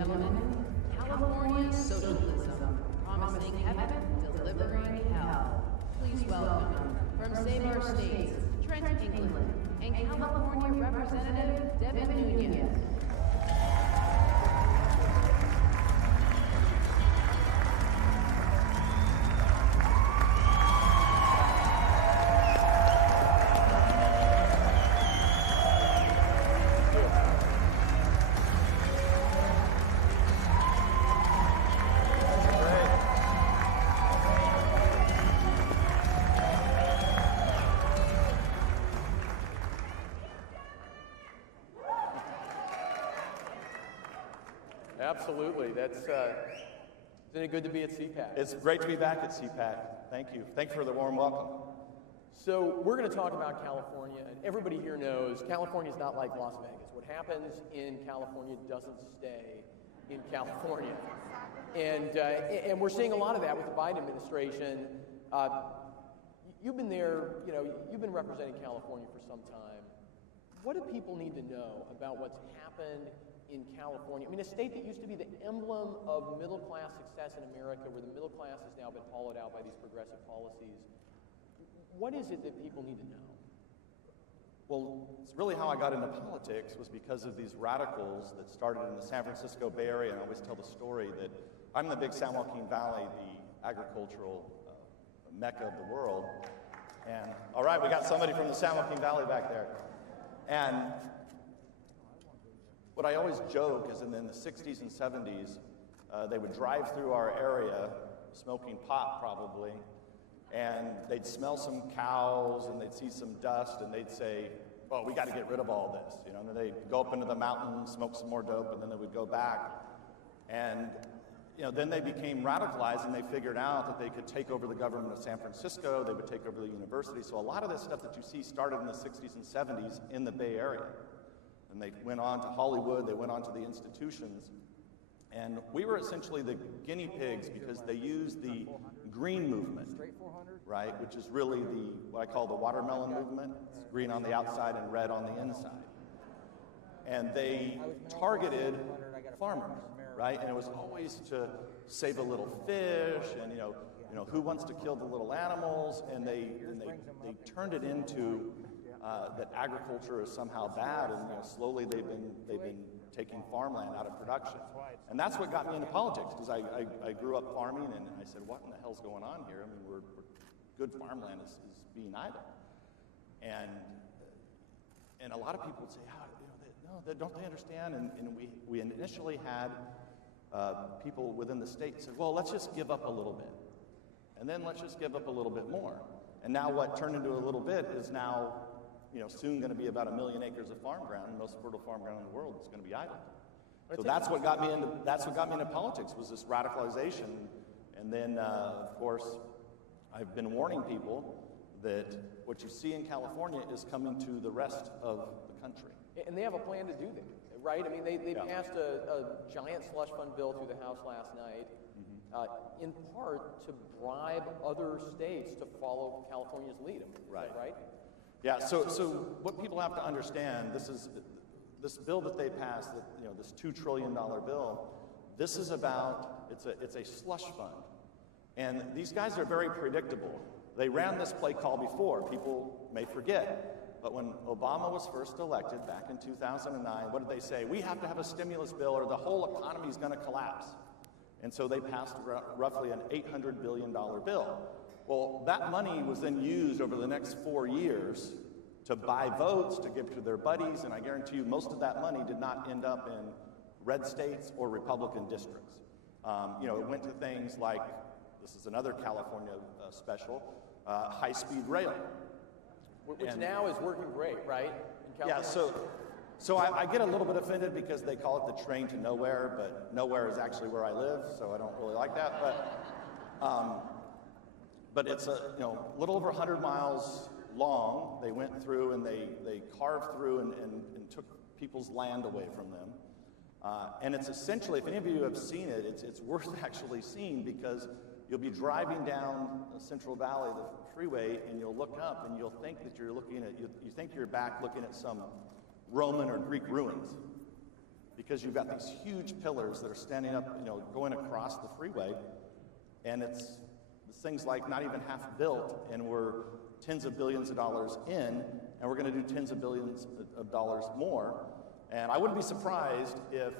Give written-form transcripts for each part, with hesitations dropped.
gentlemen, California socialism, promising heaven, delivering hell. Please welcome, from Save Our States, Trent England, and California Representative Devin Nunes. Absolutely. Isn't it good to be at CPAC? It's great to be back at CPAC. Thank you. Thank you for the warm welcome. So we're going to talk about California, and everybody here knows California is not like Las Vegas. What happens in California doesn't stay in California. And we're seeing a lot of that with the Biden administration. You've been there, you've been representing California for some time. What do people need to know about what's happened in California? I mean, a state that used to be the emblem of middle-class success in America, where the middle class has now been hollowed out by these progressive policies. What is it that people need to know? Well, it's really how I got into politics was because of these radicals that started in the San Francisco Bay Area, and I always tell the story that I'm in the big San Joaquin Valley, the agricultural mecca of the world. And, all right, we got somebody from the San Joaquin Valley back there. And what I always joke is in the 60s and 70s, they would drive through our area, smoking pot probably, and they'd smell some cows and they'd see some dust and they'd say, well, we got to get rid of all this. And then they'd go up into the mountains, smoke some more dope, and then they would go back. And then they became radicalized and they figured out that they could take over the government of San Francisco, they would take over the university. So a lot of this stuff that you see started in the 60s and 70s in the Bay Area. And they went on to Hollywood, they went on to the institutions. And we were essentially the guinea pigs because they used the green movement, right, which is really what I call the watermelon movement. It's green on the outside and red on the inside. And they targeted farmers, right? And it was always to save a little fish and, who wants to kill the little animals? And they turned it into that agriculture is somehow bad, and slowly they've been taking farmland out of production. And that's what got me into politics, because I grew up farming, and I said, what in the hell's going on here? I mean, we're good farmland is being idle. And a lot of people would say, don't they understand? And we initially had people within the state said, well, let's just give up a little bit. And then let's just give up a little bit more. And now what turned into a little bit is now soon going to be about 1 million acres of farm ground, most fertile farm ground in the world is going to be idle. So that's what got me into politics, was this radicalization. And then, of course, I've been warning people that what you see in California is coming to the rest of the country. And they have a plan to do that, right? I mean, they passed a giant slush fund bill through the House last night, in part to bribe other states to follow California's lead. Is that right? Yeah, so what people have to understand, this bill that they passed, this $2 trillion bill, this is about, it's a slush fund. And these guys are very predictable. They ran this play call before, people may forget, but when Obama was first elected back in 2009, what did they say? We have to have a stimulus bill or the whole economy is going to collapse. And so they passed roughly an $800 billion bill. Well, that money was then used over the next 4 years to buy votes, to give to their buddies, and I guarantee you most of that money did not end up in red states or Republican districts. It went to things like, this is another California special, high-speed rail. Which now is working great, right? In California? Yeah, so I get a little bit offended because they call it the train to nowhere, but nowhere is actually where I live, so I don't really like that. But it's a little over 100 miles long. They went through and they carved through and took people's land away from them. And it's essentially, if any of you have seen it, it's worth actually seeing, because you'll be driving down the Central Valley, the freeway, and you'll look up and you'll think that you're looking at, you think you're back looking at some Roman or Greek ruins. because you've got these huge pillars that are standing up, going across the freeway, and this thing's like not even half built, and we're tens of billions of dollars in, and we're going to do tens of billions of dollars more. And I wouldn't be surprised if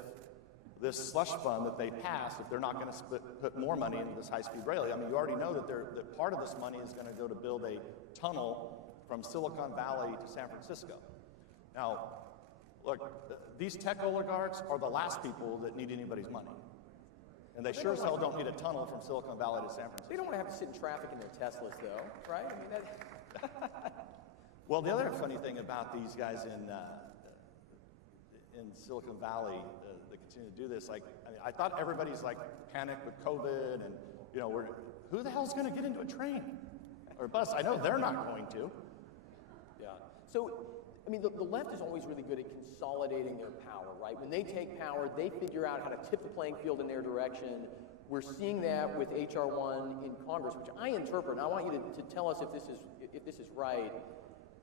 this slush fund that they passed, if they're not going to put more money into this high-speed rail. I mean, you already know that part of this money is going to go to build a tunnel from Silicon Valley to San Francisco. Now, look, these tech oligarchs are the last people that need anybody's money. And they sure as hell don't need a tunnel from Silicon Valley to San Francisco. They don't want to have to sit in traffic in their Teslas, though, right? I mean, that... Well, the other funny thing about these guys in Silicon Valley that continue to do this, I thought everybody's panicked with COVID, and who the hell's going to get into a train or a bus? I know they're not going to. Yeah. So, I mean, the left is always really good at consolidating their power, right? When they take power, they figure out how to tip the playing field in their direction. We're seeing that with H.R. 1 in Congress, which I interpret, and I want you to tell us if this is right,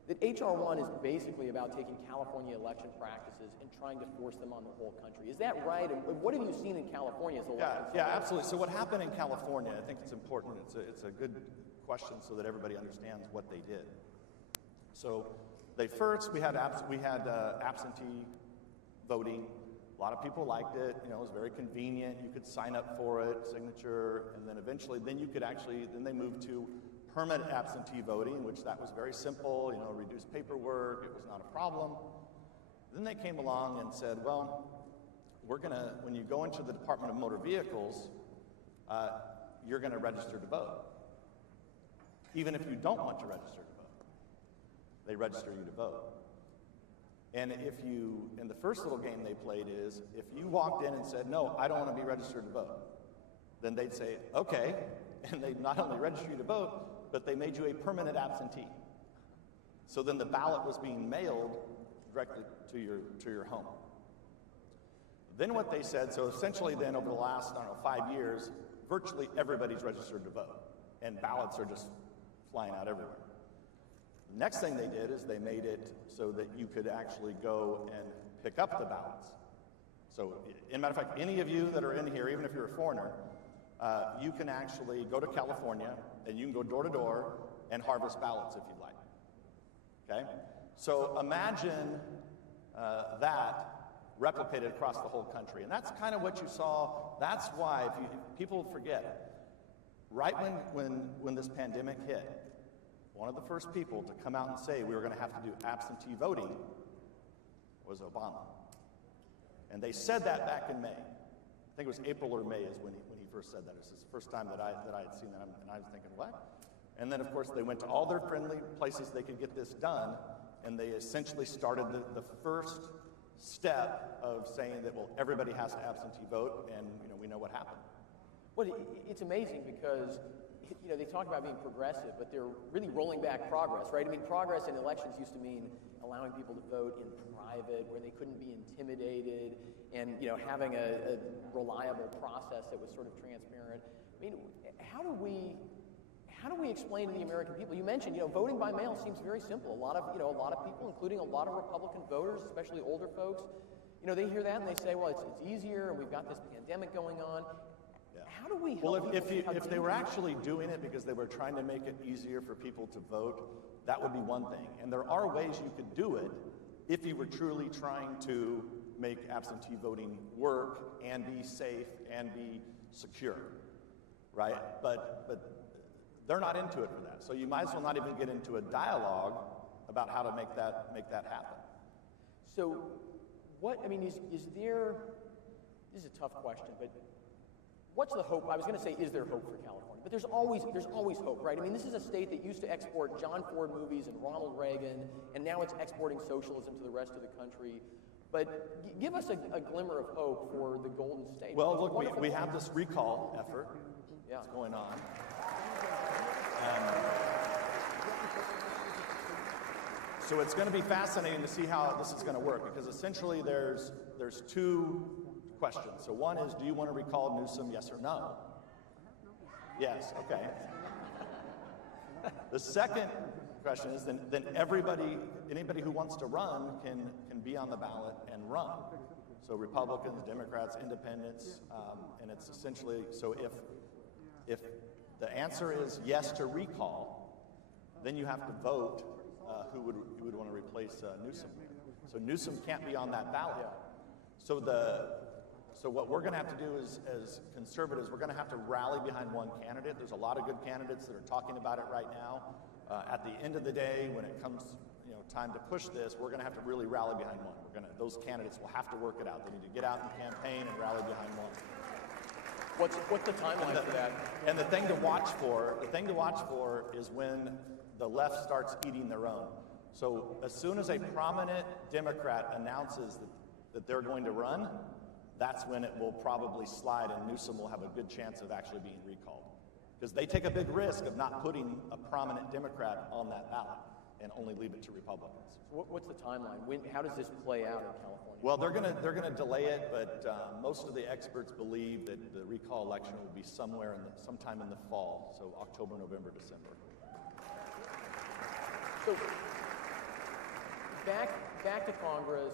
that H.R. 1 is basically about taking California election practices and trying to force them on the whole country. Is that right? And what have you seen in California as election? Yeah, absolutely. So what happened in California, I think it's important, it's a good question so that everybody understands what they did. So we had absentee voting. A lot of people liked it. It was very convenient. You could sign up for it, signature, and then eventually, then they moved to permanent absentee voting, which that was very simple, reduced paperwork, it was not a problem. Then they came along and said, well, when you go into the Department of Motor Vehicles, you're gonna register to vote. Even if you don't want to register to vote, they register you to vote. And and the first little game they played is, if you walked in and said, no, I don't want to be registered to vote, then they'd say, okay, and they'd not only register you to vote, but they made you a permanent absentee. So then the ballot was being mailed directly to your home. Then what they said, so essentially then over the last, 5 years, virtually everybody's registered to vote, and ballots are just flying out everywhere. The next thing they did is they made it so that you could actually go and pick up the ballots. So, as a matter of fact, any of you that are in here, even if you're a foreigner, you can actually go to California and you can go door to door and harvest ballots if you'd like. Okay? So imagine that replicated across the whole country. And that's kind of what you saw. That's why, if people forget, right when this pandemic hit, one of the first people to come out and say we were going to have to do absentee voting was Obama. And they said that back in May. I think it was April or May is when he first said that. It was the first time that I had seen that, and I was thinking, what? And then, of course, they went to all their friendly places they could get this done, and they essentially started the first step of saying that, well, everybody has to absentee vote, and we know what happened. Well, it's amazing because they talk about being progressive, but they're really rolling back progress, right? I mean, progress in elections used to mean allowing people to vote in private, where they couldn't be intimidated, and having a reliable process that was sort of transparent. I mean, how do we explain to the American people? You mentioned, voting by mail seems very simple. A lot of people, including a lot of Republican voters, especially older folks, they hear that and they say, well, it's easier, and we've got this pandemic going on. How do we help people? If they were actually doing it because they were trying to make it easier for people to vote, that would be one thing. And there are ways you could do it if you were truly trying to make absentee voting work and be safe and be secure, right? But they're not into it for that. So you might as well not even get into a dialogue about how to make that happen. So is there, this is a tough question, but what's the hope? I was going to say, is there hope for California? But there's always hope, right? I mean, this is a state that used to export John Ford movies and Ronald Reagan, and now it's exporting socialism to the rest of the country. But give us a glimmer of hope for the Golden State. Well, look, we have this recall effort that's going on. So it's going to be fascinating to see how this is going to work, because essentially there's two questions. So one is, do you want to recall Newsom, yes or no? Yes, okay. The second question is, then anybody who wants to run can be on the ballot and run. So Republicans, Democrats, Independents, and it's essentially, so if the answer is yes to recall, then you have to vote who would want to replace Newsom. So Newsom can't be on that ballot. So what we're going to have to do is, as conservatives, we're going to have to rally behind one candidate. There's a lot of good candidates that are talking about it right now. At the end of the day, when it comes time to push this, we're going to have to really rally behind one. Those candidates will have to work it out. They need to get out and campaign and rally behind one. What's the timeline for that? And the thing to watch for is when the left starts eating their own. So as soon as a prominent Democrat announces that they're going to run, that's when it will probably slide and Newsom will have a good chance of actually being recalled. Because they take a big risk of not putting a prominent Democrat on that ballot and only leave it to Republicans. What's the timeline? How does this play out in California? Well, they're gonna delay it, but most of the experts believe that the recall election will be sometime in the fall, so October, November, December. So back to Congress.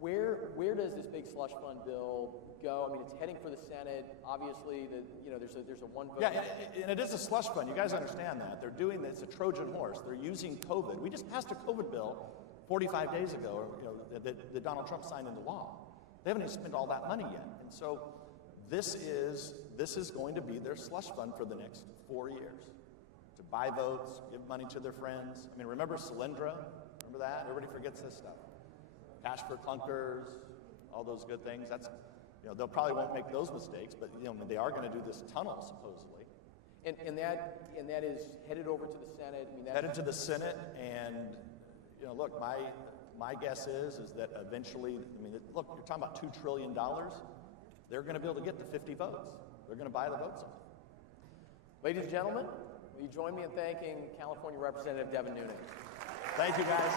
Where does this big slush fund bill go? I mean, it's heading for the Senate. Obviously, there's a one vote. Yeah, and it is a slush fund. You guys understand that. They're doing this. It's a Trojan horse. They're using COVID. We just passed a COVID bill 45 days ago, that Donald Trump signed into law. They haven't even spent all that money yet. And so this is going to be their slush fund for the next 4 years. To buy votes, give money to their friends. I mean, remember Solyndra? Remember that? Everybody forgets this stuff. Cash for clunkers, all those good things. That's, they'll probably won't make those mistakes, but they are going to do this tunnel supposedly. And that is headed over to the Senate. I mean, headed to the Senate, and look, my guess is that eventually, look, you're talking about $2 trillion. They're going to be able to get to 50 votes. They're going to buy the votes up. Ladies and gentlemen, will you join me in thanking California Representative Devin Nunes? Thank you, guys.